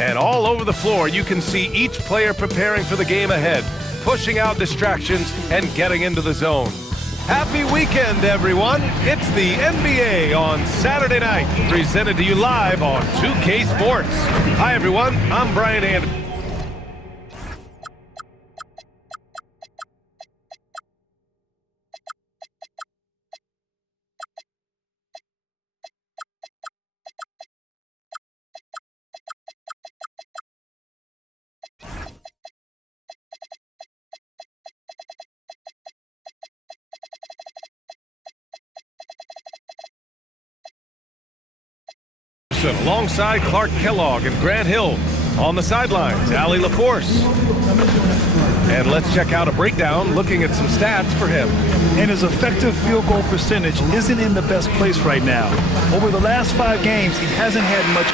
And all over the floor, you can see each player preparing for the game ahead, pushing out distractions and getting into the zone. Happy weekend, everyone. It's the NBA on Saturday night, presented to you live on 2K Sports. Hi, everyone. I'm Brian Anderson. Alongside Clark Kellogg and Grant Hill. On the sidelines, Allie LaForce. And let's check out a breakdown looking at some stats for him. And his effective field goal percentage isn't in the best place right now. Over the last 5 games, he hasn't had much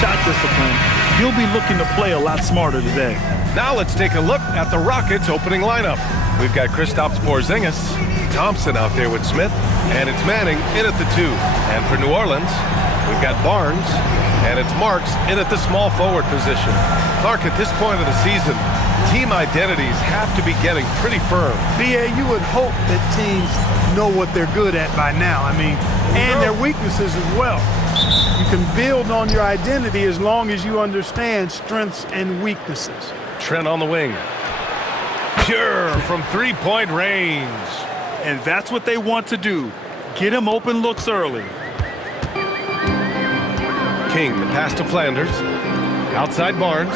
shot discipline. He'll be looking to play a lot smarter today. Now let's take a look at the Rockets' opening lineup. We've got Kristaps Porzingis, Thompson out there with Smith, and it's Manning in at the 2. And for New Orleans, we've got Barnes, and it's Marks in at the small forward position. Clark, at this point of the season, team identities have to be getting pretty firm. B.A., you would hope that teams know what they're good at by now. And their weaknesses as well. You can build on your identity as long as you understand strengths and weaknesses. Trent on the wing. Pure from three-point range. And that's what they want to do. Get him open looks early. King, the pass to Flanders. Outside Barnes.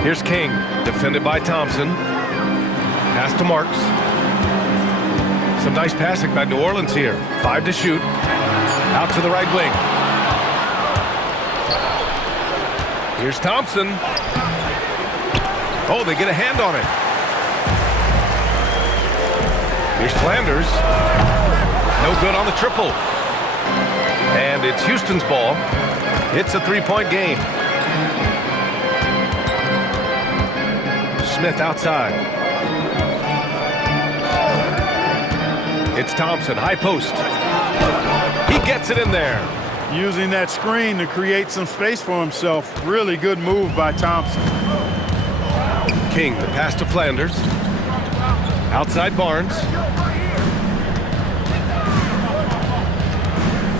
Here's King, defended by Thompson. Pass to Marks. Some nice passing by New Orleans here. 5 to shoot. Out to the right wing. Here's Thompson. Oh, they get a hand on it. Here's Flanders. No good on the triple. And it's Houston's ball. It's a 3-point game. Smith outside. It's Thompson, high post. He gets it in there. Using that screen to create some space for himself. Really good move by Thompson. King, the pass to Flanders. Outside Barnes.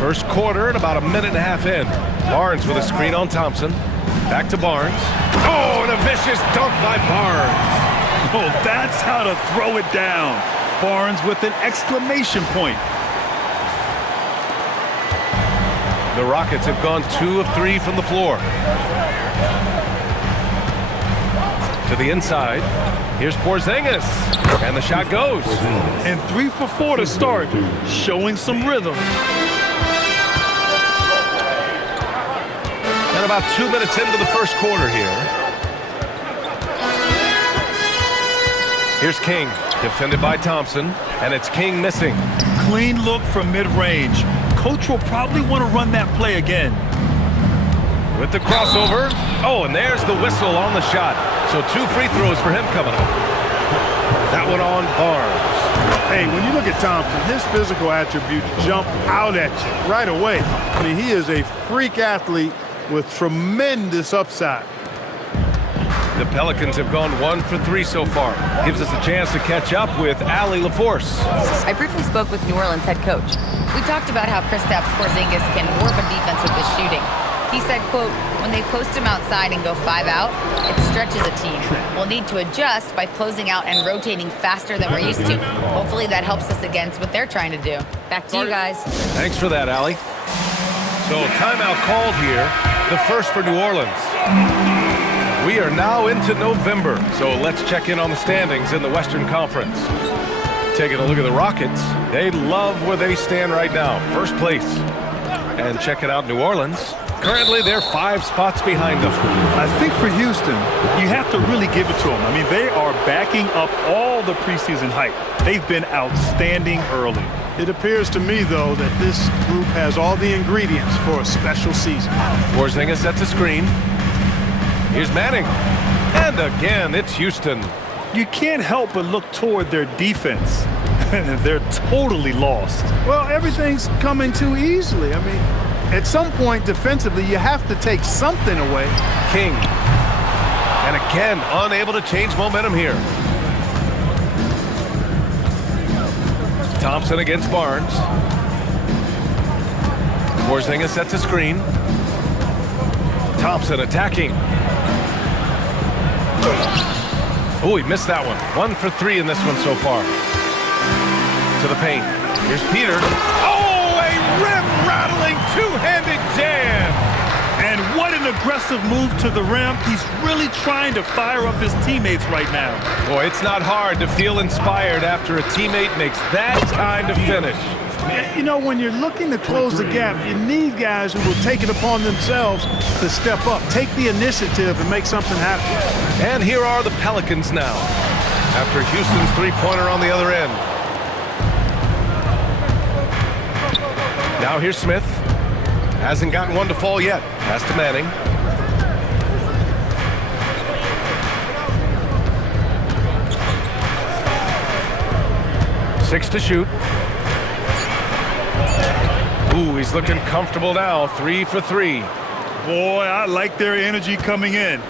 First quarter and about a minute and a half in. Barnes with a screen on Thompson. Back to Barnes. Oh, and a vicious dunk by Barnes. Oh, that's how to throw it down. Barnes with an exclamation point. The Rockets have gone 2 of 3 from the floor. To the inside. Here's Porzingis. And the shot goes. And 3 for 4 to start. Showing some rhythm. And about 2 minutes into the first quarter here. Here's King, defended by Thompson, and it's King missing. Clean look from mid-range. Coach will probably want to run that play again. With the crossover. Oh, and there's the whistle on the shot. So 2 free throws for him coming up. That one on Barnes. Hey, when you look at Thompson, his physical attributes jump out at you right away. He is a freak athlete with tremendous upside. The Pelicans have gone 1 for 3 so far. Gives us a chance to catch up with Allie LaForce. I briefly spoke with New Orleans head coach. We talked about how Kristaps Porzingis can warp a defense with his shooting. He said, quote, when they post him outside and go 5 out, it stretches a team. We'll need to adjust by closing out and rotating faster than we're used to. Hopefully that helps us against what they're trying to do. Back to you guys. Thanks for that, Allie. So timeout called here, the first for New Orleans. We are now into November, so let's check in on the standings in the Western Conference. Taking a look at the Rockets, they love where they stand right now, first place. And checking out New Orleans, currently they're 5 spots behind them. I think for Houston, you have to really give it to them. They are backing up all the preseason hype. They've been outstanding early. It appears to me, though, that this group has all the ingredients for a special season. Porzingis sets a screen. Here's Manning. And again, it's Houston. You can't help but look toward their defense. They're totally lost. Well, everything's coming too easily. I mean, at some point defensively, you have to take something away. King. And again, unable to change momentum here. Thompson against Barnes. Porzingis sets a screen. Thompson attacking. Oh, he missed that one. 1 for 3 in this one so far. To the paint. Here's Peters. Oh, a rim-rattling two-handed jam. And what an aggressive move to the rim. He's really trying to fire up his teammates right now. Boy, it's not hard to feel inspired after a teammate makes that kind of finish. You know, when you're looking to close the gap, you need guys who will take it upon themselves to step up, take the initiative, and make something happen. And here are the Pelicans now, after Houston's three-pointer on the other end. Now here's Smith. Hasn't gotten one to fall yet. Pass to Manning. Six to shoot. Ooh, he's looking comfortable now. 3 for 3. Boy, I like their energy coming in.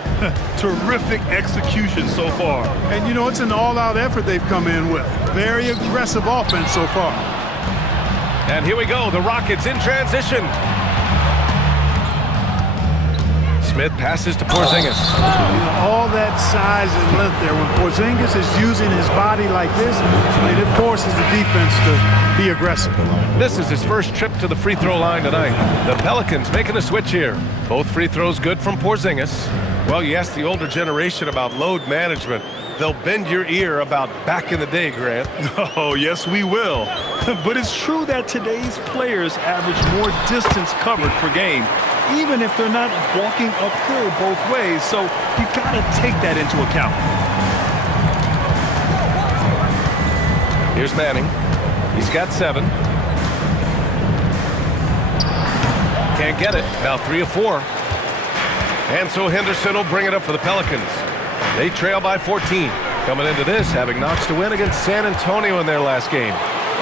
Terrific execution so far. And, you know, it's an all-out effort they've come in with. Very aggressive offense so far. And here we go. The Rockets in transition. Smith passes to Porzingis. You know, all that size and length there. When Porzingis is using his body like this, I mean, it forces the defense to be aggressive. This is his first trip to the free throw line tonight. The Pelicans making a switch here. Both free throws good from Porzingis. Well, you ask the older generation about load management. They'll bend your ear about back in the day, Grant. Oh, yes, we will. But it's true that today's players average more distance covered per game, even if they're not walking uphill both ways. So you got to take that into account. Here's Manning. He's got 7. Can't get it. Now 3 of 4. And so Henderson will bring it up for the Pelicans. They trail by 14. Coming into this, having notched a win against San Antonio in their last game.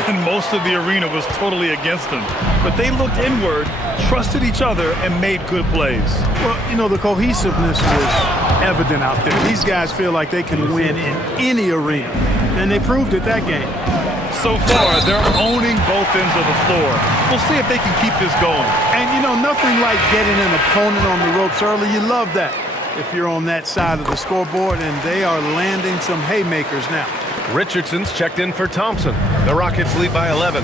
And most of the arena was totally against them. But they looked inward, trusted each other, and made good plays. Well, you know, the cohesiveness is evident out there. These guys feel like they can win in any arena. And they proved it that game. So far, they're owning both ends of the floor. We'll see if they can keep this going. And, you know, nothing like getting an opponent on the ropes early. You love that if you're on that side of the scoreboard, and they are landing some haymakers now. Richardson's checked in for Thompson. The Rockets lead by 11.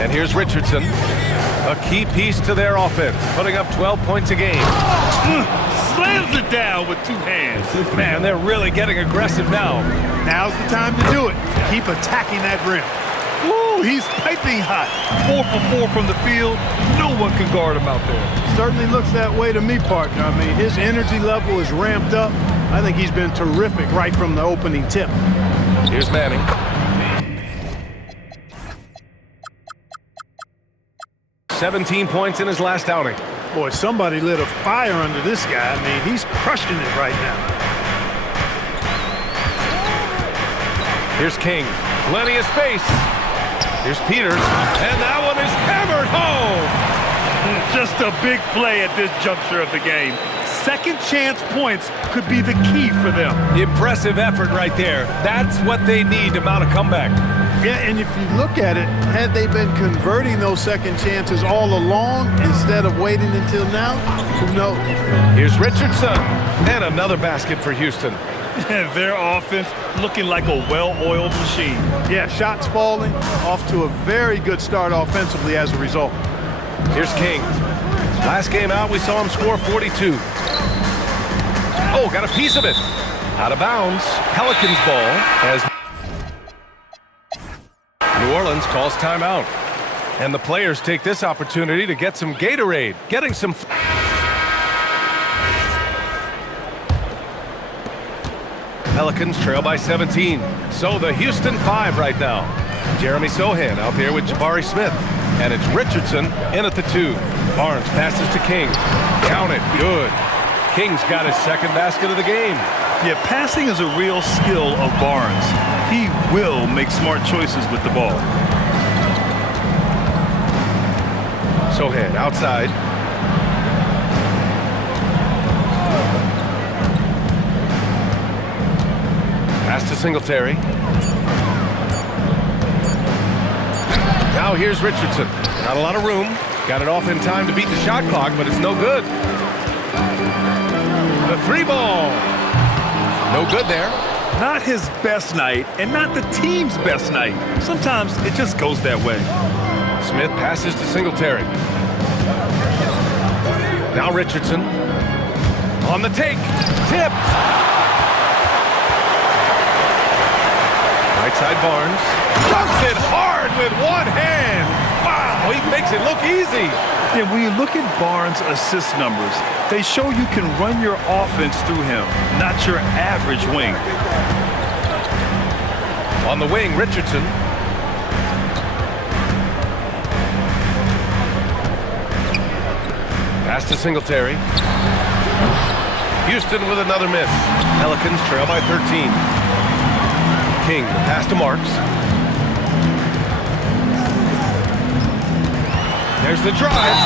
And here's Richardson, a key piece to their offense, putting up 12 points a game. Slams it down with 2 hands. Man, they're really getting aggressive now. Now's the time to do it. Keep attacking that rim. Woo, he's piping hot. 4 for 4 from the field. No one can guard him out there. Certainly looks that way to me, partner. I mean, his energy level is ramped up. I think he's been terrific right from the opening tip. Here's Manning. "17 points in his last outing. Boy, somebody lit a fire under this guy. I mean, he's crushing it right now. Here's King. Plenty of space. Here's Peters. And that one is hammered home. Just a big play at this juncture of the game. Second chance points could be the key for them. Impressive effort right there. That's what they need to mount a comeback. Yeah, and if you look at it, had they been converting those second chances all along instead of waiting until now, who knows? Here's Richardson. And another basket for Houston. Their offense looking like a well-oiled machine. Yeah, shots falling, off to a very good start offensively as a result. Here's King. Last game out, we saw him score 42. Oh, got a piece of it. Out of bounds. Pelicans ball as New Orleans calls timeout. And the players take this opportunity to get some Gatorade, getting some... Pelicans trail by 17. So the Houston 5 right now. Jeremy Sohan out there with Jabari Smith. And it's Richardson in at the 2. Barnes passes to King. Count it. Good. King's got his second basket of the game. Yeah, passing is a real skill of Barnes. He will make smart choices with the ball. Sohan outside. Pass to Singletary. Now here's Richardson. Not a lot of room. Got it off in time to beat the shot clock, but it's no good. The three ball. No good there. Not his best night, and not the team's best night. Sometimes it just goes that way. Smith passes to Singletary. Now Richardson. On the take. Tipped. Right side Barnes. Dunks it hard with one hand. Wow, he makes it look easy. Yeah, when you look at Barnes' assist numbers, they show you can run your offense through him, not your average wing. On the wing, Richardson. Pass to Singletary. Houston with another miss. Pelicans trail by 13. King, the pass to Marks. There's the drive,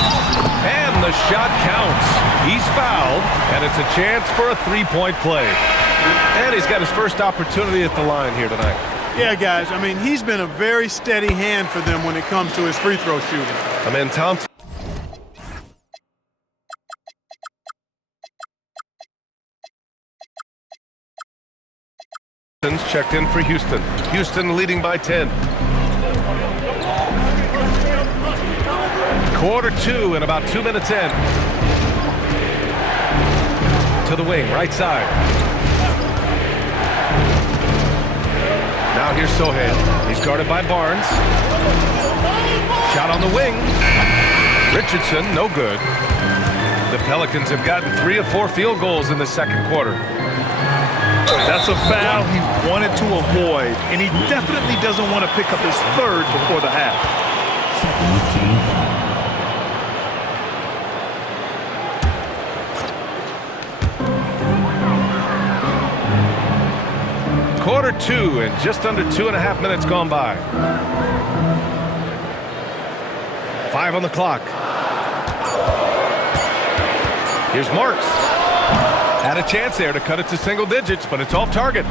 and the shot counts. He's fouled, and it's a chance for a three-point play. And he's got his first opportunity at the line here tonight. Yeah, guys, I mean, he's been a very steady hand for them when it comes to his free throw shooting. Amen Thompson. Checked in for Houston. Houston leading by 10. Quarter two and about 2 minutes in. To the wing, right side. Now here's Sohan. He's guarded by Barnes. Shot on the wing. Richardson, no good. The Pelicans have gotten 3 of 4 field goals in the second quarter. That's a foul he wanted to avoid, and he definitely doesn't want to pick up his third before the half. Quarter two and just under 2.5 minutes gone by. 5 on the clock. Here's Marks. Had a chance there to cut it to single digits, but it's off target.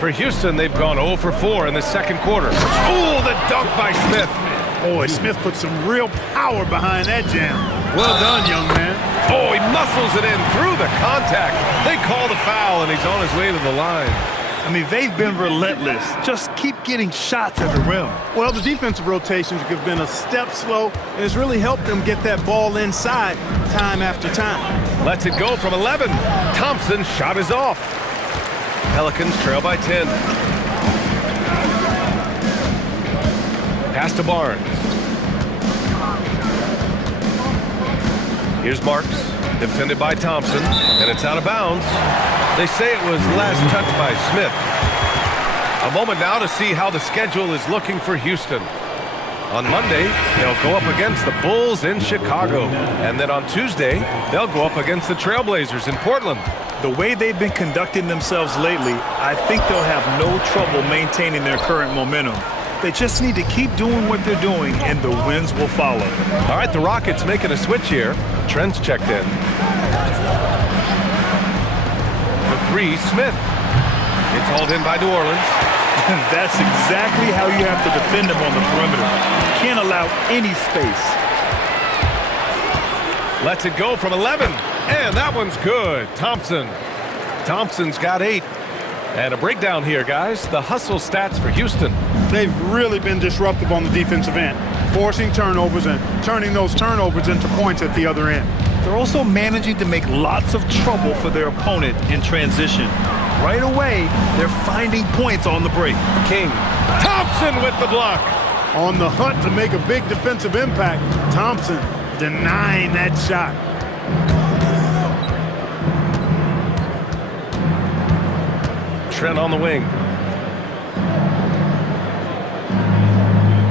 For Houston, they've gone 0 for 4 in the second quarter. Ooh, the dunk by Smith. Boy, Smith put some real power behind that jam. Well done, young man. Oh, he muscles it in through the contact. They call the foul, and he's on his way to the line. I mean, they've been relentless. Just keep getting shots at the rim. Well, the defensive rotations have been a step slow, and it's really helped them get that ball inside time after time. Lets it go from 11. Thompson's shot is off. Pelicans trail by 10. Pass to Barnes. Here's Marks, defended by Thompson, and it's out of bounds. They say it was last touched by Smith. A moment now to see how the schedule is looking for Houston. On Monday, they'll go up against the Bulls in Chicago. And then on Tuesday, they'll go up against the Trailblazers in Portland. The way they've been conducting themselves lately, I think they'll have no trouble maintaining their current momentum. They just need to keep doing what they're doing, and the wins will follow. All right, the Rockets making a switch here. Trent's checked in. For 3, Smith. It's hauled in by New Orleans. That's exactly how you have to defend them on the perimeter. You can't allow any space. Lets it go from 11, and that one's good. Thompson's got 8. And a breakdown here, guys. The hustle stats for Houston. They've really been disruptive on the defensive end, forcing turnovers and turning those turnovers into points at the other end. They're also managing to make lots of trouble for their opponent in transition. Right away, they're finding points on the break. King. Thompson with the block. On the hunt to make a big defensive impact, Thompson denying that shot. Trent on the wing.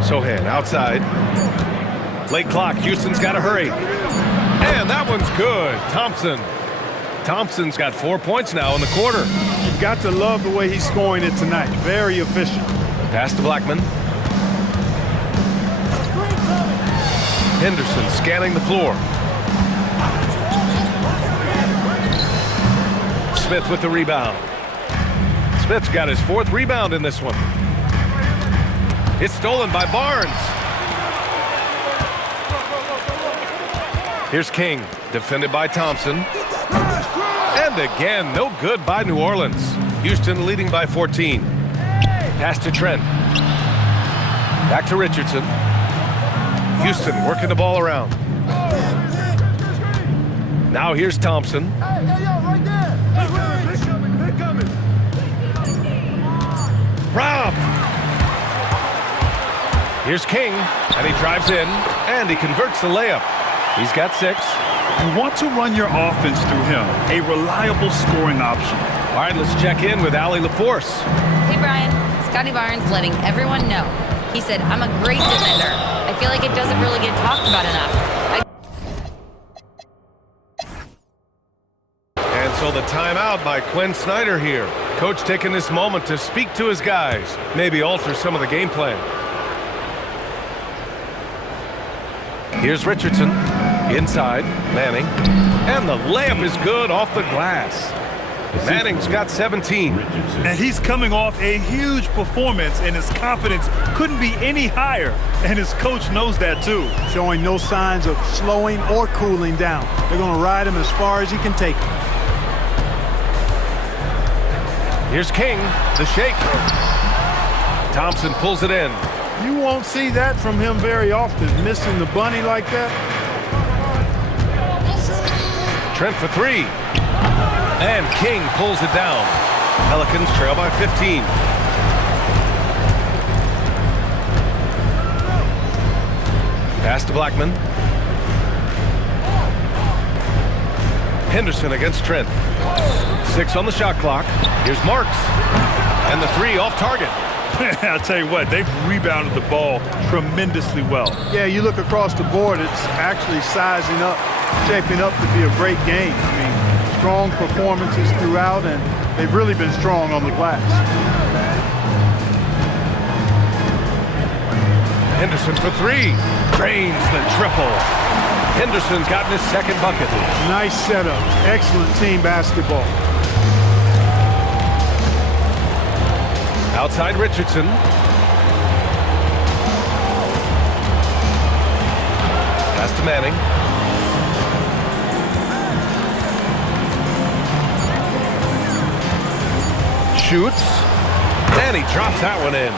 Sohan outside. Late clock. Houston's got to hurry. And that one's good. Thompson Thompson's got 4 points now in the quarter. You've got to love the way he's scoring it tonight. Very efficient. Pass to Blackman. Henderson scanning the floor. Smith with the rebound. Smith's got his 4th rebound in this one. It's stolen by Barnes. Here's King, defended by Thompson. And again, no good by New Orleans. Houston leading by 14. Pass to Trent. Back to Richardson. Houston working the ball around. Now here's Thompson. Robbed. Here's King, and he drives in, and he converts the layup. He's got 6. You want to run your offense through him, a reliable scoring option. All right, let's check in with Allie LaForce. Hey, Brian. Scotty Barnes letting everyone know. He said, I'm a great defender. I feel like it doesn't really get talked about enough. And so the timeout by Quinn Snyder here. Coach taking this moment to speak to his guys, maybe alter some of the game plan. Here's Richardson, inside, Manning, and the layup is good off the glass. Manning's got 17. And he's coming off a huge performance, and his confidence couldn't be any higher, and his coach knows that too. Showing no signs of slowing or cooling down. They're going to ride him as far as he can take him. Here's King, the shake. Thompson pulls it in. You won't see that from him very often, missing the bunny like that. Trent for 3. And King pulls it down. Pelicans trail by 15. Pass to Blackman. Henderson against Trent. 6 on the shot clock. Here's Marks. And the 3 off target. I'll tell you what, they've rebounded the ball tremendously well. Yeah, you look across the board, it's actually sizing up, shaping up to be a great game. I mean, strong performances throughout, and they've really been strong on the glass. Henderson for 3. Drains the triple. Henderson's gotten his 2nd bucket. Nice setup. Excellent team basketball. Outside Richardson. Pass to Manning. Shoots. And he drops that one in.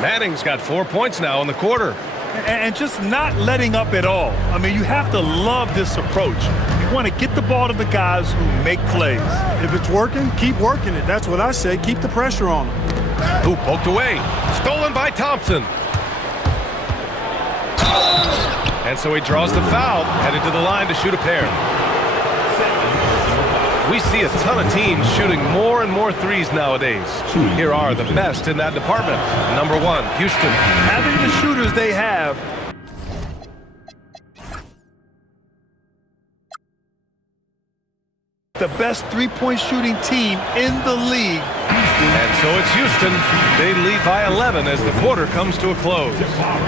Manning's got 4 points now in the quarter. And just not letting up at all. I mean, you have to love this approach. You want to get the ball to the guys who make plays. If it's working, keep working it. That's what I say. Keep the pressure on them. Who poked away. Stolen by Thompson. And so he draws the foul, headed to the line to shoot a pair. We see a ton of teams shooting more and more threes nowadays. Here are the best in that department. Number 1, Houston. Having the shooters they have. The best three-point shooting team in the league. And so it's Houston. They lead by 11 as the quarter comes to a close.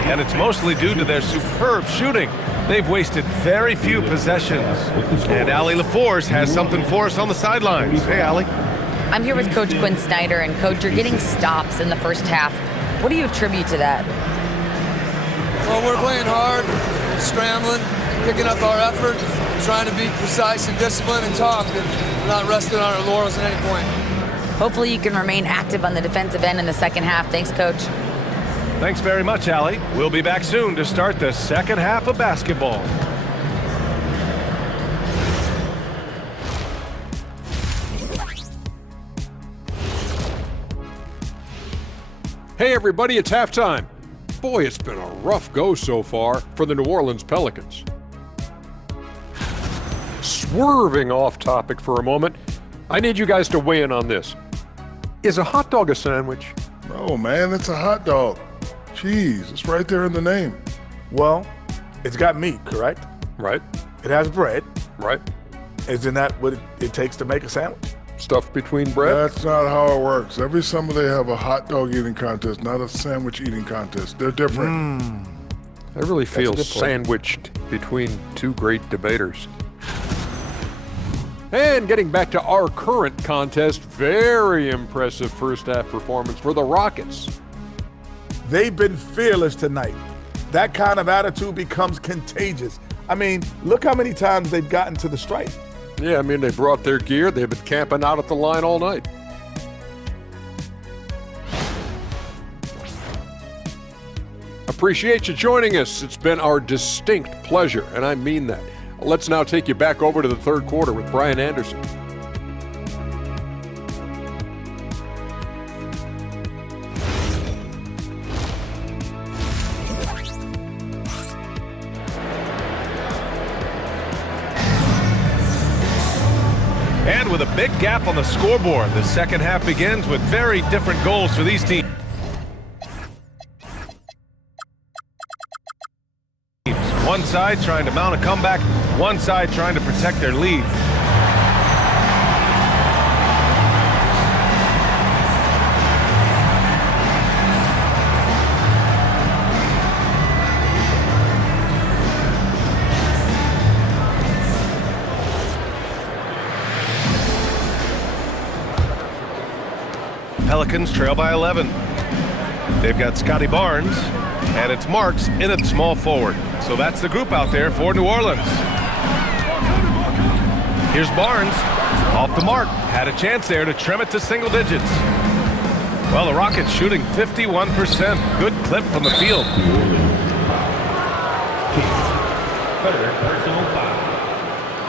And it's mostly due to their superb shooting. They've wasted very few possessions. And Allie LaForce has something for us on the sidelines. Hey, Allie. I'm here with Coach Quinn Snyder, and Coach, you're getting stops in the first half. What do you attribute to that? Well, we're playing hard, scrambling, picking up our effort, trying to be precise and disciplined and talk, and we're not resting on our laurels at any point. Hopefully you can remain active on the defensive end in the second half. Thanks, Coach. Thanks very much, Allie. We'll be back soon to start the second half of basketball. Hey everybody, it's halftime. Boy, it's been a rough go so far for the New Orleans Pelicans. Swerving off topic for a moment, I need you guys to weigh in on this. Is a hot dog a sandwich? No, man, it's a hot dog. Cheese, it's right there in the name. Well, it's got meat, correct? Right, It has bread, right. Isn't that what it takes to make a sandwich? Stuffed between bread? That's not how it works. Every summer they have a hot dog eating contest, not a sandwich eating contest. They're different. I really feel good point. sandwiched between two great debaters. And getting back to our current contest, very impressive first half performance for the Rockets. They've been fearless tonight. That kind of attitude becomes contagious. I mean, look how many times they've gotten to the stripe. Yeah, I mean, they brought their gear. They've been camping out at the line all night. Appreciate you joining us. It's been our distinct pleasure, and I mean that. Let's now take you back over to the third quarter with Brian Anderson. And with a big gap on the scoreboard, the second half begins with very different goals for these teams. One side trying to mount a comeback, one side trying to protect their lead. Pelicans trail by 11. They've got Scotty Barnes, and it's Marks in at small forward. So that's the group out there for New Orleans. Here's Barnes, off the mark. Had a chance there to trim it to single digits. Well, the Rockets shooting 51%. Good clip from the field. Personal foul.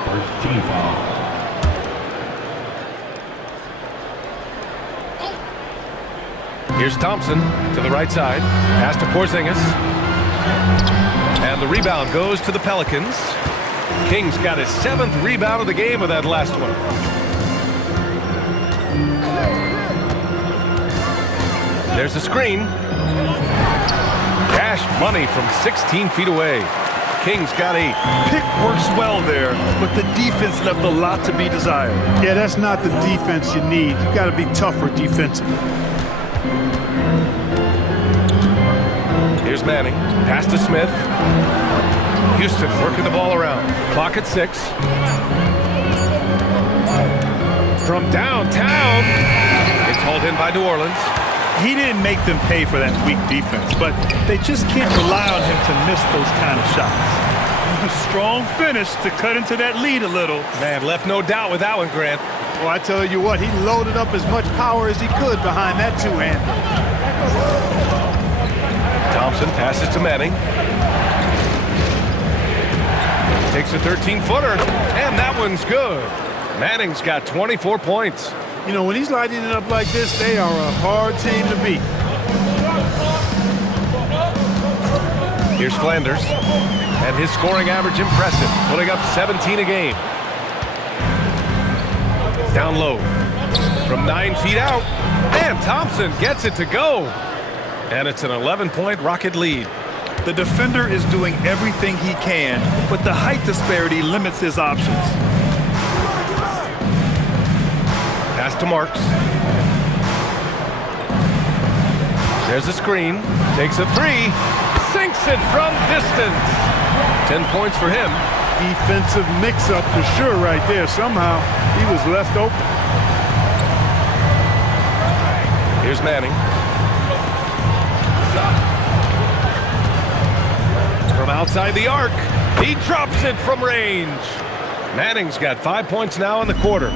First team foul. Here's Thompson to the right side. Pass to Porzingis. And the rebound goes to the Pelicans. King's got his 7th rebound of the game with that last one. There's a screen. Cash money from 16 feet away. King's got 8. Pick works well there, but the defense left a lot to be desired. Yeah, that's not the defense you need. You got to be tougher defensively. Here's Manning. Pass to Smith. Houston working the ball around. Clock at 6. From downtown, it's hauled in by New Orleans. He didn't make them pay for that weak defense, but they just can't rely on him to miss those kind of shots. A strong finish to cut into that lead a little. Man, left no doubt with that one, Grant. Well, I tell you what, he loaded up as much power as he could behind that two-hander. Thompson passes to Manning. Takes a 13-footer, and that one's good. Manning's got 24 points. You know, when he's lighting it up like this, they are a hard team to beat. Here's Flanders, and his scoring average impressive, putting up 17 a game. Down low, from 9 feet out, and Thompson gets it to go. And it's an 11-point Rocket lead. The defender is doing everything he can, but the height disparity limits his options. Pass to Marks. There's a screen. Takes a 3. Sinks it from distance. 10 points for him. Defensive mix-up for sure right there. Somehow he was left open. Here's Manning. From outside the arc, he drops it from range. Manning's got 5 points now in the quarter.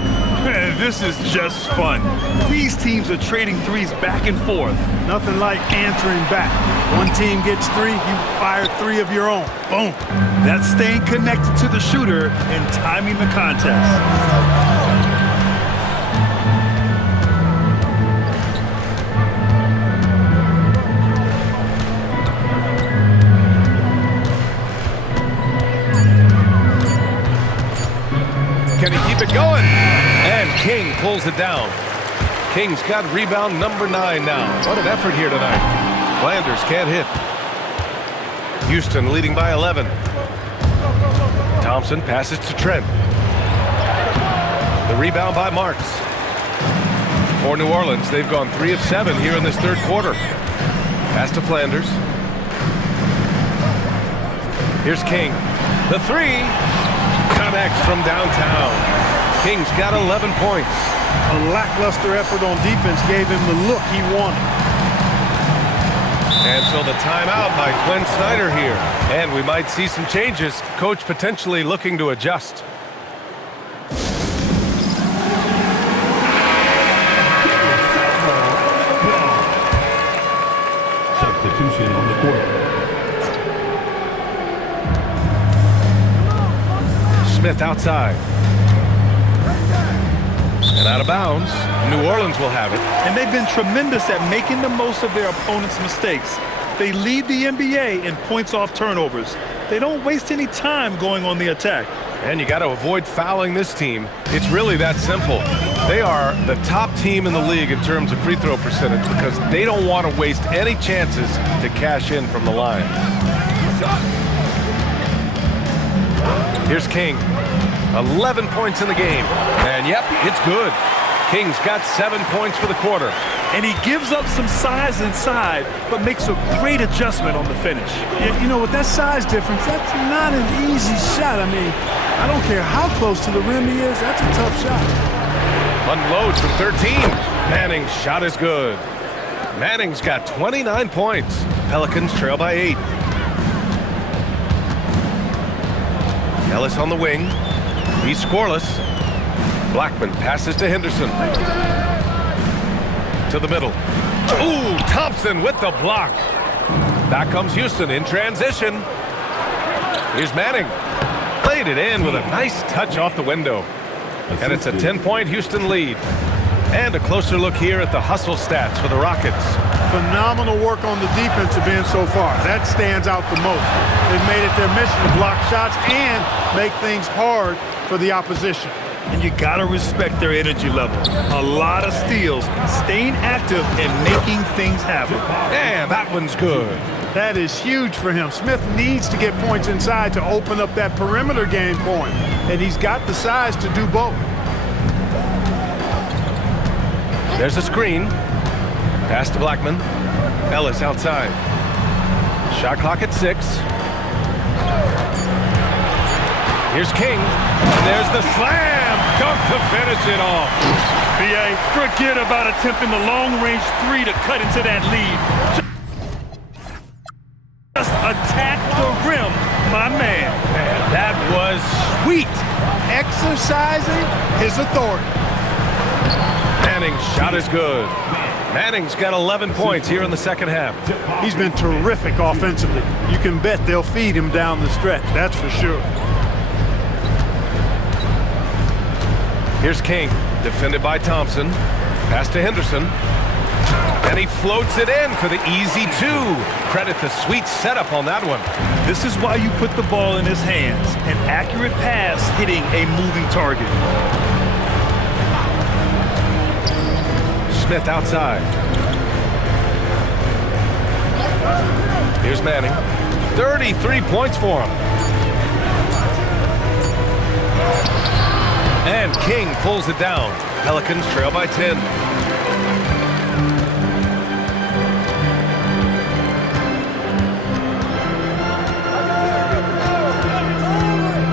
This is just fun. These teams are trading threes back and forth. Nothing like answering back. One team gets 3, you fire 3 of your own. Boom. That's staying connected to the shooter and timing the contest. Can he keep it going? And King pulls it down. King's got rebound number 9 now. What an effort here tonight. Flanders can't hit. Houston leading by 11. Thompson passes to Trent. The rebound by Marks. For New Orleans, they've gone 3 of 7 here in this third quarter. Pass to Flanders. Here's King. The three connects from downtown. King's got 11 points. A lackluster effort on defense gave him the look he wanted. And so the timeout by Quinn Snyder here. And we might see some changes. Coach potentially looking to adjust. Substitution on the court. Smith outside. And out of bounds. New Orleans will have it. And they've been tremendous at making the most of their opponent's mistakes. They lead the NBA in points off turnovers. They don't waste any time going on the attack. And you got to avoid fouling this team. It's really that simple. They are the top team in the league in terms of free throw percentage because they don't want to waste any chances to cash in from the line. Here's King. 11 points in the game. And yep, it's good. King's got 7 points for the quarter. And he gives up some size inside, but makes a great adjustment on the finish. You know, with that size difference, that's not an easy shot. I mean, I don't care how close to the rim he is, that's a tough shot. Unloads from 13. Manning's shot is good. Manning's got 29 points. Pelicans trail by 8. Ellis on the wing. He's scoreless. Blackman passes to Henderson. To the middle. Ooh, Thompson with the block. Back comes Houston in transition. Here's Manning. Played it in with a nice touch off the window. And it's a 10-point Houston lead. And a closer look here at the hustle stats for the Rockets. Phenomenal work on the defensive end so far. That stands out the most. They've made it their mission to block shots and make things hard for the opposition. And you gotta respect their energy level. A lot of steals, staying active and making things happen. And that one's good. That is huge for him. Smith needs to get points inside to open up that perimeter game for him. And he's got the size to do both. There's a screen. Pass to Blackman. Ellis outside. Shot clock at 6. Here's King. And there's the slam. Dunk to finish it off. B.A., forget about attempting the long-range 3 to cut into that lead. Just attack the rim, my man. Man, that was sweet. Exercising his authority. Manning's shot is good. Manning's got 11 points here in the second half. He's been terrific offensively. You can bet they'll feed him down the stretch, that's for sure. Here's King, defended by Thompson. Pass to Henderson. And he floats it in for the easy 2. Credit the sweet setup on that one. This is why you put the ball in his hands. An accurate pass hitting a moving target. Smith outside. Here's Manning. 33 points for him. And King pulls it down. Pelicans trail by 10.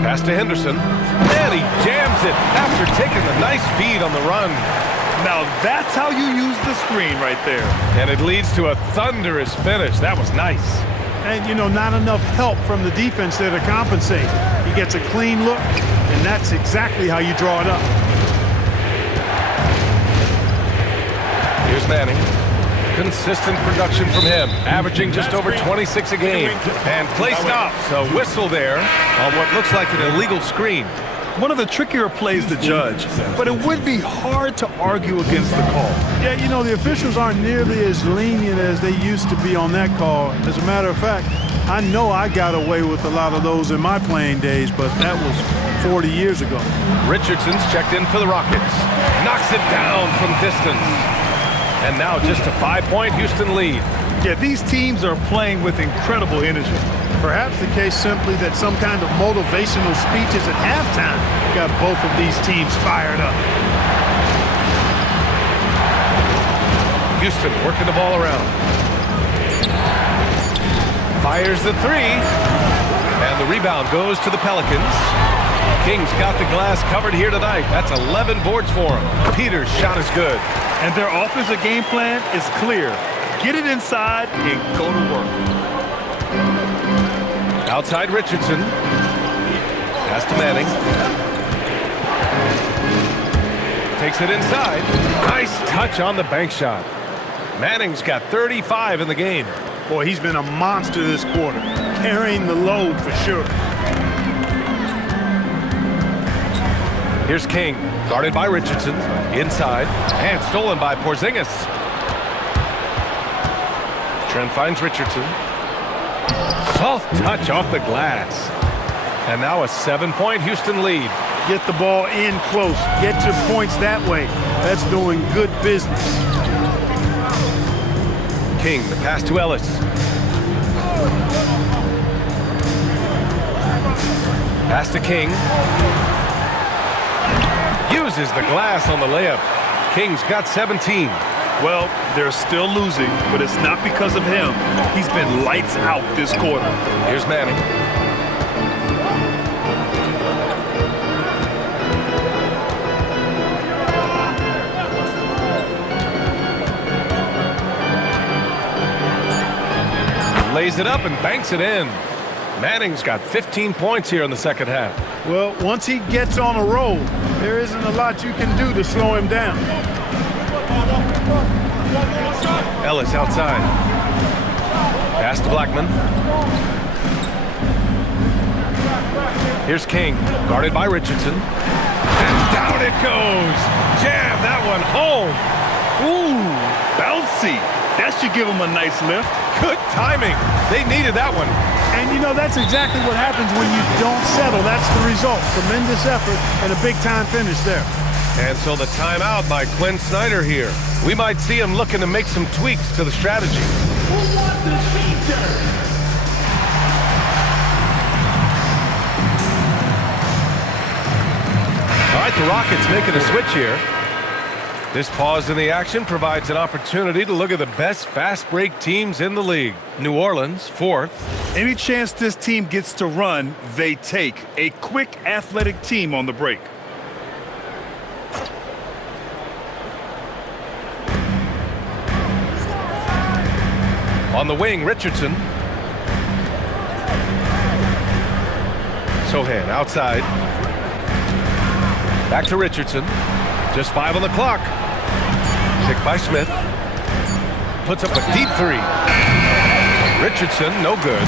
Pass to Henderson. And he jams it after taking the nice feed on the run. Now that's how you use the screen right there. And it leads to a thunderous finish. That was nice. And, you know, not enough help from the defense there to compensate. He gets a clean look, and that's exactly how you draw it up. Here's Manning. Consistent production from him, averaging just over 26 a game. And play stops. A whistle there on what looks like an illegal screen. One of the trickier plays to judge, but it would be hard to argue against the call. Yeah, you know, the officials aren't nearly as lenient as they used to be on that call. As a matter of fact, I know I got away with a lot of those in my playing days, but that was 40 years ago. Richardson's checked in for the Rockets. Knocks it down from distance. And now just a 5-point Houston lead. Yeah, these teams are playing with incredible energy. Perhaps the case simply that some kind of motivational speeches at halftime got both of these teams fired up. Houston working the ball around. Fires the three. And the rebound goes to the Pelicans. Kings got the glass covered here tonight. That's 11 boards for him. Peters' shot is good. And their offensive game plan is clear. Get it inside and go to work. Outside Richardson. Pass to Manning. Takes it inside. Nice touch on the bank shot. Manning's got 35 in the game. Boy, he's been a monster this quarter, carrying the load for sure. Here's King, guarded by Richardson, inside, and stolen by Porzingis. Trent finds Richardson. Soft touch off the glass. And now a 7-point Houston lead. Get the ball in close. Get your points that way. That's doing good business. King, the pass to Ellis. Pass to King. Uses the glass on the layup. King's got 17. Well, they're still losing, but it's not because of him. He's been lights out this quarter. Here's Manning. Lays it up and banks it in. Manning's got 15 points here in the second half. Well, once he gets on a roll, there isn't a lot you can do to slow him down. Ellis outside. Pass to Blackman. Here's King, guarded by Richardson. And down it goes. Jam that one home. Ooh, bouncy. That should give him a nice lift. Good timing. They needed that one. And, you know, that's exactly what happens when you don't settle. That's the result. Tremendous effort and a big-time finish there. And so the timeout by Quinn Snyder here. We might see him looking to make some tweaks to the strategy. All right, the Rockets making a switch here. This pause in the action provides an opportunity to look at the best fast break teams in the league. New Orleans, 4th. Any chance this team gets to run, they take. A quick, athletic team on the break. On the wing, Richardson. Sohan outside. Back to Richardson. Just 5 on the clock. Picked by Smith. Puts up a deep three. Richardson, no good.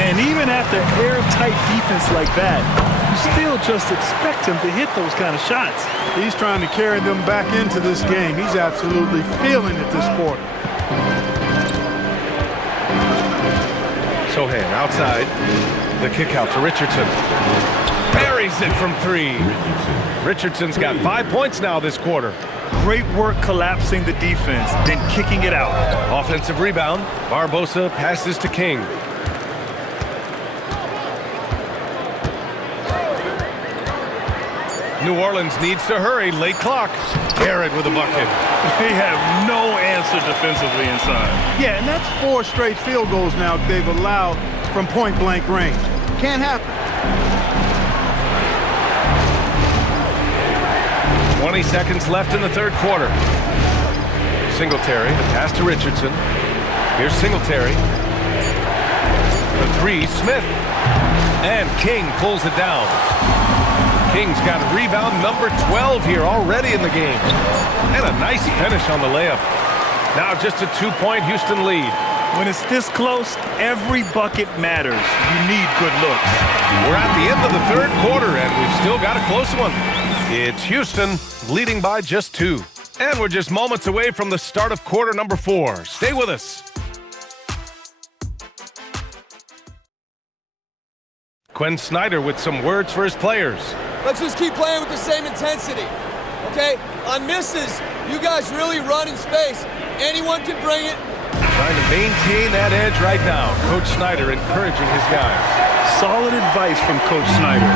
And even after airtight defense like that, you still just expect him to hit those kind of shots. He's trying to carry them back into this game. He's absolutely feeling it this quarter. Sohan outside. The kick out to Richardson. Buries it from 3. Richardson's got 5 points now this quarter. Great work collapsing the defense, then kicking it out. Offensive rebound. Barbosa passes to King. New Orleans needs to hurry. Late clock. Garrett with a bucket. They have no answer defensively inside. Yeah, and that's 4 straight field goals now they've allowed from point-blank range. Can't happen. 20 seconds left in the third quarter. Singletary, the pass to Richardson. Here's Singletary. The 3, Smith. And King pulls it down. King's got rebound number 12 here already in the game. And a nice finish on the layup. Now just a 2-point Houston lead. When it's this close, every bucket matters. You need good looks. We're at the end of the third quarter, and we've still got a close one. It's Houston leading by just 2. And we're just moments away from the start of quarter number 4. Stay with us. Quinn Snyder with some words for his players. Let's just keep playing with the same intensity, okay? On misses, you guys really run in space. Anyone can bring it. Trying to maintain that edge right now. Coach Snyder encouraging his guys. Solid advice from Coach Snyder,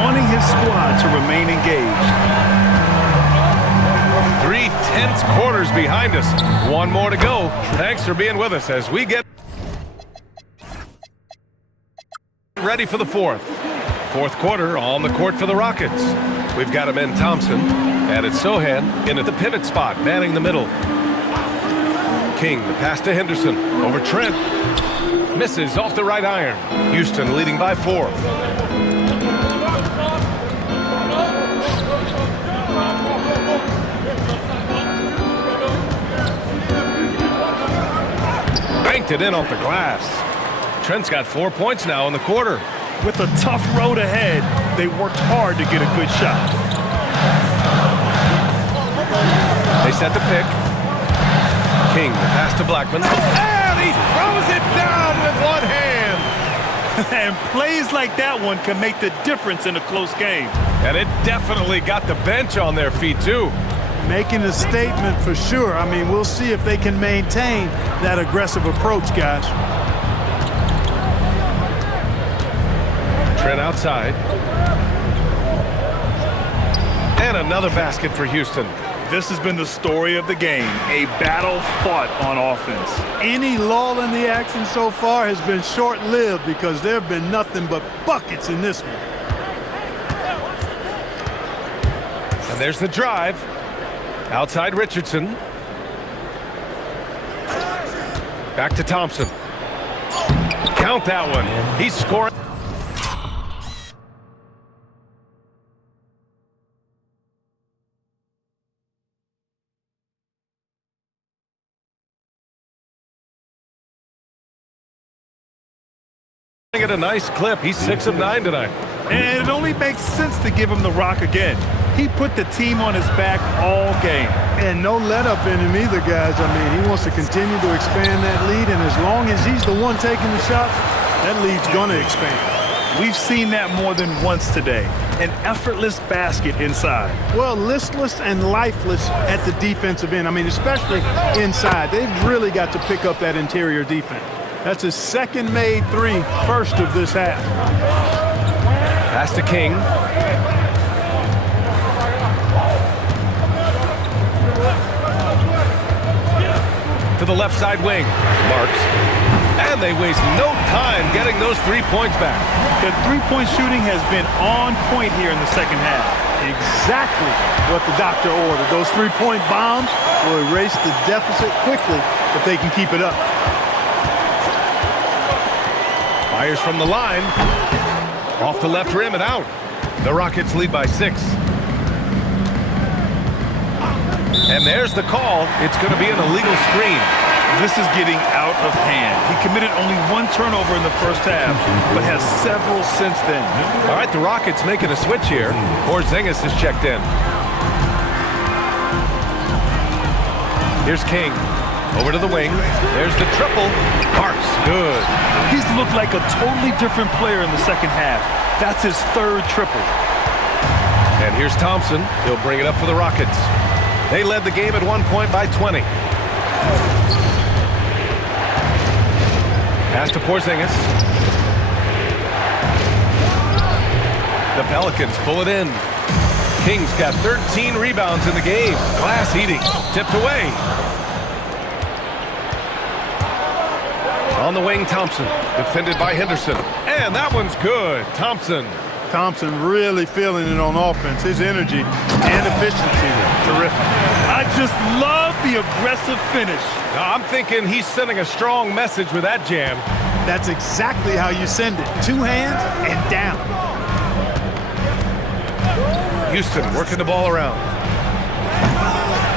wanting his squad to remain engaged. 3 tense quarters behind us. One more to go. Thanks for being with us as we get ready for the fourth. Fourth quarter on the court for the Rockets. We've got him in Thompson, and it's Sohan in at the pivot spot, manning the middle. King, the pass to Henderson, over Trent. Misses off the right iron. Houston leading by 4. Banked it in off the glass. Trent's got 4 points now in the quarter. With a tough road ahead, they worked hard to get a good shot. They set the pick. King, the pass to Blackman. And he throws it down with one hand. And plays like that one can make the difference in a close game. And it definitely got the bench on their feet, too. Making a statement for sure. I mean, we'll see if they can maintain that aggressive approach, guys. Trent outside. And another basket for Houston. This has been the story of the game, a battle fought on offense. Any lull in the action so far has been short-lived because there have been nothing but buckets in this one. And there's the drive. Outside Richardson. Back to Thompson. Count that one. He's scoring. At a nice clip. He's 6 of 9 tonight. And it only makes sense to give him the rock again. He put the team on his back all game. And no let-up in him either, guys. I mean, he wants to continue to expand that lead, and as long as he's the one taking the shots, that lead's going to expand. We've seen that more than once today. An effortless basket inside. Well, listless and lifeless at the defensive end. I mean, especially inside. They've really got to pick up that interior defense. That's his second made 3, first of this half. Pass to King. To the left side wing. Marks. And they waste no time getting those 3 points back. The three-point shooting has been on point here in the second half. Exactly what the doctor ordered. Those 3-point bombs will erase the deficit quickly if they can keep it up. Fires from the line. Off the left rim and out. The Rockets lead by 6. And there's the call. It's going to be an illegal screen. This is getting out of hand. He committed only 1 turnover in the first half, but has several since then. All right, the Rockets making a switch here. Porzingis is checked in. Here's King. Over to the wing. There's the triple. Parks, good. He's looked like a totally different player in the second half. That's his 3rd triple. And here's Thompson. He'll bring it up for the Rockets. They led the game at 1 point by 20. Pass to Porzingis. The Pelicans pull it in. King's got 13 rebounds in the game. Glass eating. Tipped away. On the wing, Thompson. Defended by Henderson. And that one's good. Thompson really feeling it on offense. His energy and efficiency terrific. I just love the aggressive finish. I'm thinking he's sending a strong message with that jam. That's exactly how you send it. 2 hands and down. Houston working the ball around.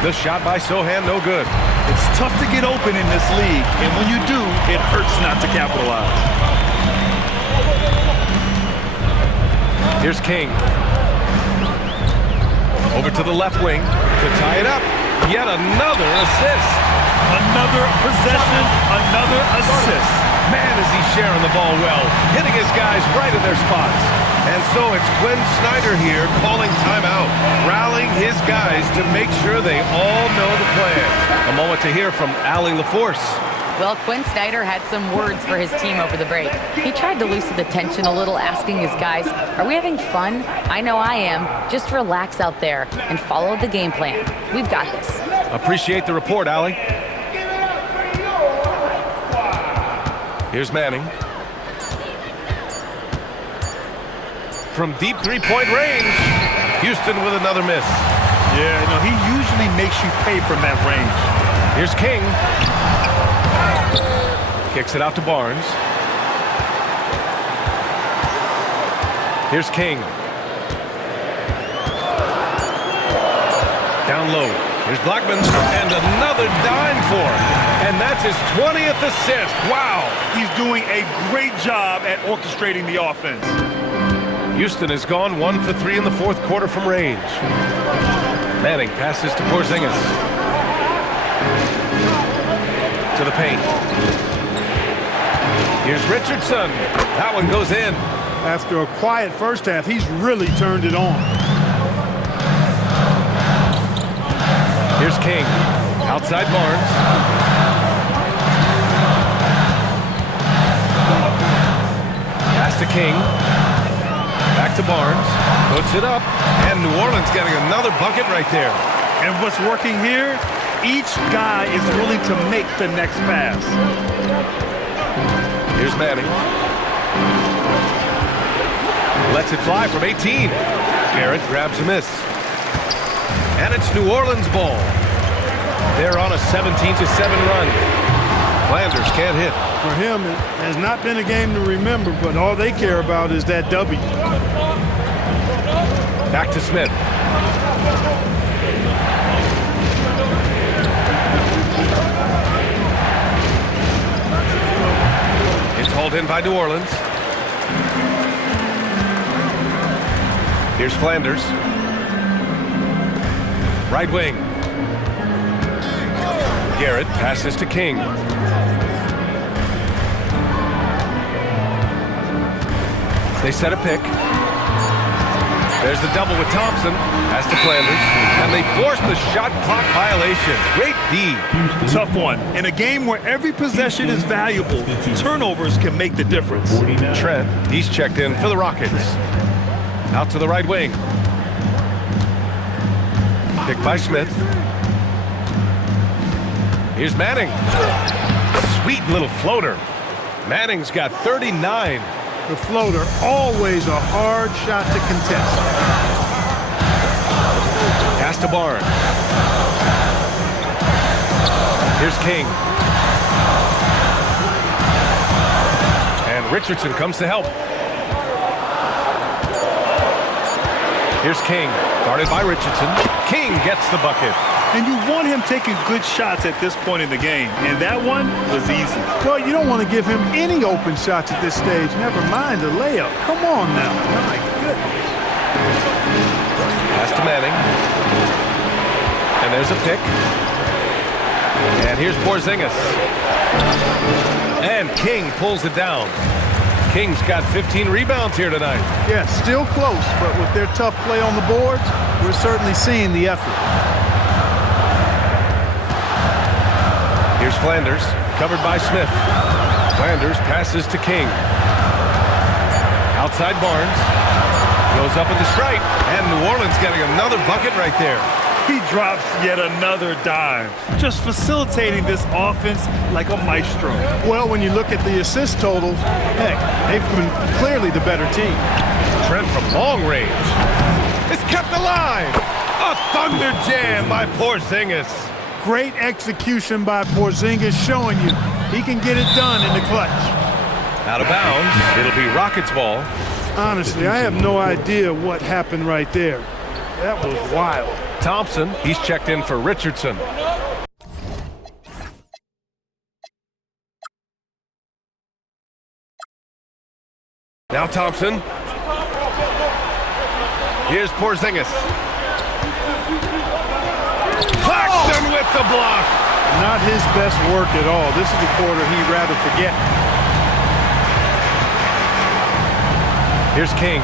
The shot by Sohan, no good. It's tough to get open in this league, and when you do, it hurts not to capitalize. Here's King. Over to the left wing to tie it up. Yet another assist. Another possession, another assist. Man, is he sharing the ball well, hitting his guys right in their spots. And so it's Quinn Snyder here calling timeout, rallying his guys to make sure they all know the plan. A moment to hear from Allie LaForce. Well, Quinn Snyder had some words for his team over the break. He tried to loosen the tension a little, asking his guys, are we having fun? I know I am. Just relax out there and follow the game plan. We've got this. Appreciate the report, Allie. Here's Manning. From deep three-point range, Houston with another miss. Yeah, no, he usually makes you pay from that range. Here's King. Kicks it out to Barnes. Here's King. Down low. Here's Blackman. And another dime for him. And that's his 20th assist. Wow. He's doing a great job at orchestrating the offense. Houston has gone 1 for 3 in the fourth quarter from range. Manning passes to Porzingis. To the paint. Here's Richardson. That one goes in. After a quiet first half, he's really turned it on. Here's King. Outside Barnes. Pass to King. Back to Barnes. Puts it up. And New Orleans getting another bucket right there. And what's working here? Each guy is willing to make the next pass. Here's Manning. Lets it fly from 18. Garrett grabs a miss. And it's New Orleans ball. They're on a 17-7 run. Flanders can't hit. For him, it has not been a game to remember, but all they care about is that W. Back to Smith. It's hauled in by New Orleans. Here's Flanders. Right wing. Garrett passes to King. They set a pick. There's the double with Thompson. Pass to Flanders. And they force the shot clock violation. Great D. Tough one. In a game where every possession is valuable, turnovers can make the difference. Trent, he's checked in for the Rockets. Out to the right wing. Picked by Smith. Here's Manning. Sweet little floater. Manning's got 39. The floater, always a hard shot to contest. Pass to Barnes. Here's King. And Richardson comes to help. Here's King, guarded by Richardson. King gets the bucket. And you want him taking good shots at this point in the game, and that one was easy. Well, you don't want to give him any open shots at this stage, never mind a layup. Come on now. My goodness. Pass to Manning. And there's a pick. And here's Porzingis. And King pulls it down. King's got 15 rebounds here tonight. Yeah, still close, but with their tough play on the boards, we're certainly seeing the effort. Here's Flanders, covered by Smith. Flanders passes to King. Outside Barnes. Goes up at the stripe. And New Orleans getting another bucket right there. He drops yet another dime, just facilitating this offense like a maestro. Well, when you look at the assist totals, heck, they've been clearly the better team. Trent from long range. It's kept alive. A thunder jam by Porzingis. Great execution by Porzingis, showing you he can get it done in the clutch. Out of bounds. It'll be Rockets ball. Honestly, I have no idea what happened right there. That was wild. Thompson, he's checked in for Richardson. Now Thompson. Here's Porzingis. Claxton with the block. Not his best work at all. This is a quarter he'd rather forget. Here's King.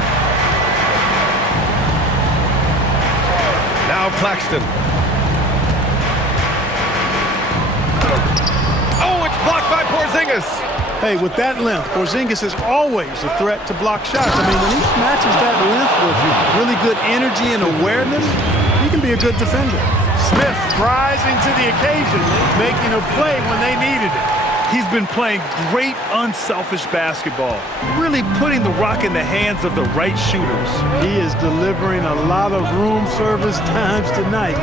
Now Claxton. Oh, it's blocked Hey, with that length, Porzingis is always a threat to block shots. I mean, when he matches that length with really good energy and awareness, he can be a good defender. Smith rising to the occasion, making a play when they needed it. He's been playing great unselfish basketball, really putting the rock in the hands of the right shooters. He is delivering a lot of room service times tonight.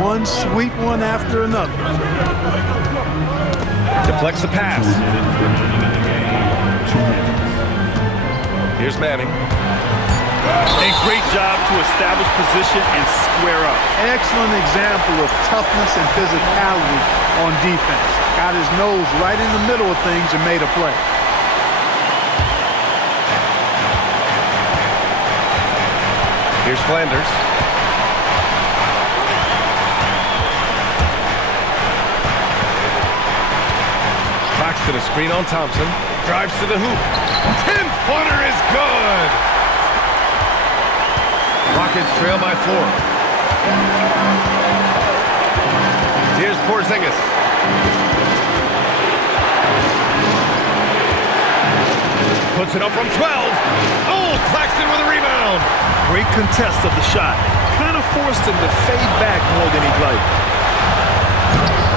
One sweet one after another. Deflects the pass. Here's Manning. A great job to establish position and square up. Excellent example of toughness and physicality on defense. Got his nose right in the middle of things and made a play. Here's Flanders. Claxton a screen on Thompson. Drives to the hoop. 10-footer is good. Rockets trail by 4. Here's Porzingis. Puts it up from 12. Oh, Claxton with a rebound. Great contest of the shot. Kind of forced him to fade back more than he'd like.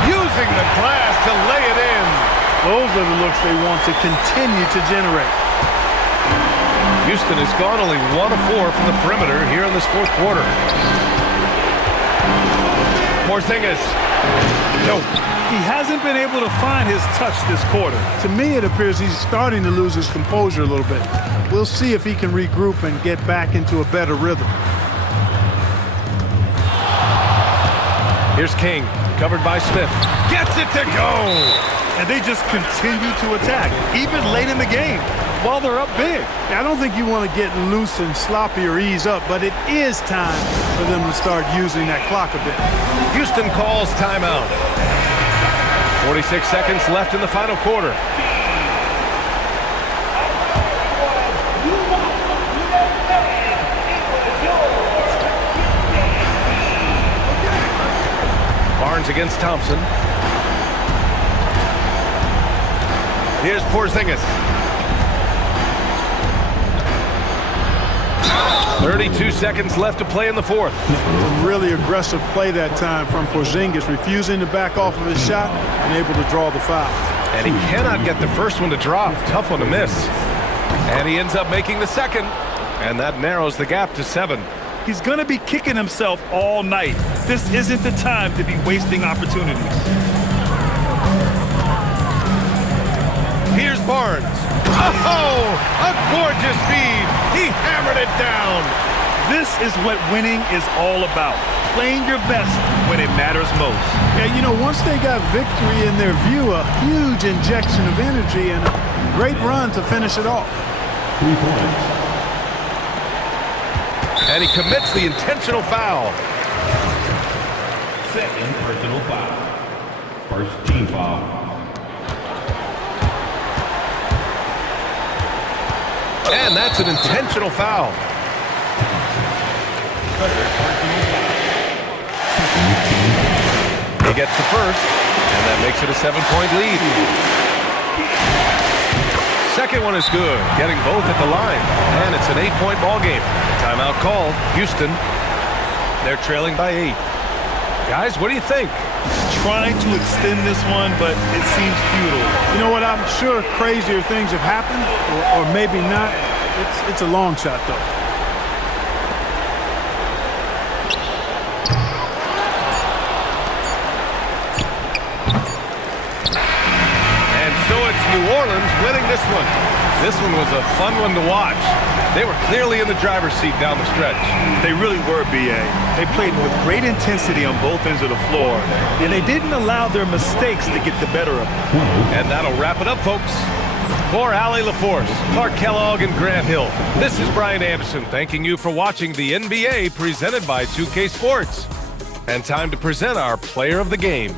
Using the glass to lay it in. Those are the looks they want to continue to generate. Houston has gone only 1 of 4 from the perimeter here in this fourth quarter. Porzingis. Nope. He hasn't been able to find his touch this quarter. To me, it appears he's starting to lose his composure a little bit. We'll see if he can regroup and get back into a better rhythm. Here's King, covered by Smith. Gets it to go! And they just continue to attack, even late in the game, while they're up big. I don't think you want to get loose and sloppy or ease up, but it is time for them to start using that clock a bit. Houston calls timeout. 46 seconds left in the final quarter. Barnes against Thompson. Here's Porzingis. 32 seconds left to play in the fourth. A really aggressive play that time from Porzingis, refusing to back off of his shot and able to draw the foul. And he cannot get the first one to drop. Tough one to miss. And he ends up making the second. And that narrows the gap to 7. He's going to be kicking himself all night. This isn't the time to be wasting opportunities. Here's Barnes. Oh, a gorgeous feed. He hammered it down. This is what winning is all about. Playing your best when it matters most. Yeah, you know, once they got victory in their view, a huge injection of energy and a great run to finish it off. 3 points. And he commits the intentional foul. Second personal foul. First team foul. And that's an intentional foul. He gets the first, and that makes it a 7-point lead. Second one is good, getting both at the line, and it's an 8-point ball game. Timeout called. Houston, they're trailing by 8. Guys, what do you think? Trying to extend this one, but it seems futile. You know what? I'm sure crazier things have happened, or maybe not. It's a long shot, though. And so it's New Orleans winning this one. This one was a fun one to watch. They were clearly in the driver's seat down the stretch. They really were, B.A. They played with great intensity on both ends of the floor, and they didn't allow their mistakes to get the better of them. And that'll wrap it up, folks. For Allie LaForce, Clark Kellogg, and Grant Hill, this is Brian Anderson thanking you for watching the NBA presented by 2K Sports. And time to present our player of the game.